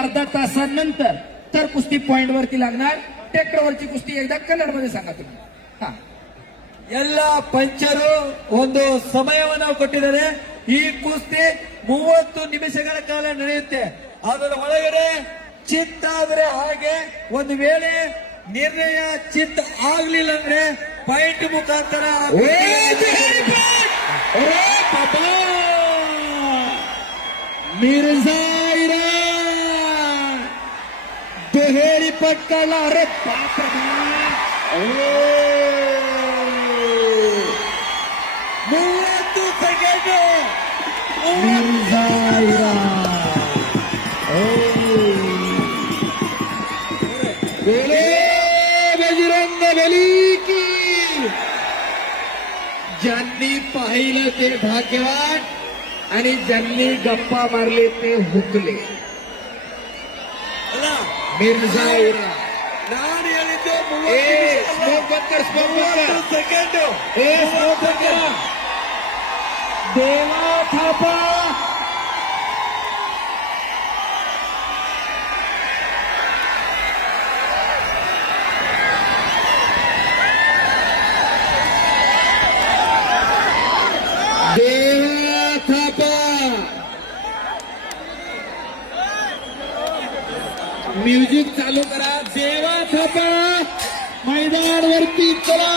अर्धा तासानंतर तर कुस्ती पॉइंट वरती लागणार. ट्रॅक्टरवरची कुस्ती एकदा कन्नड मध्ये सांगा तुम्ही. हा, ಎಲ್ಲ ಪಂಚರು ಒಂದು ಸಮಯವನ್ನು ಕೊಟ್ಟಿದ್ದಾರೆ. ಈ ಕುಸ್ತಿ 30 ನಿಮಿಷಗಳ ಕಾಲ ನಡೆಯುತ್ತೆ. ಅದರ ಒಳಗಡೆ ಚಿತ್ತ ಆದ್ರೆ ಹಾಗೆ, ಒಂದು ವೇಳೆ ನಿರ್ಣಯ ಚಿತ್ತ ಆಗ್ಲಿಲ್ಲ ಅಂದ್ರೆ ಪಾಯಿಂಟ್ ಮುಖಾಂತರ मिर्झा दुहेरी पटकाला. अरे बाप रे, 30 ಸೆಕೆಂಡ್ मिर्झा बोले बजरंग बली की. ज्यांनी पाहिलं ते भाग्यवान आणि ज्यांनी गप्पा मारले ते हुकले. ಅಲ್ಲ मिर्झा ನಾನು ಹೇಳಿದ್ದೆ स्मोक बंद कर, स्मोक बंद कर. 30 ಸೆಕೆಂಡ್ स्मोक बंद कर. देवा थापा देवा थापा म्युझिक चालू करा. देवा थापा मैदानावरती चला.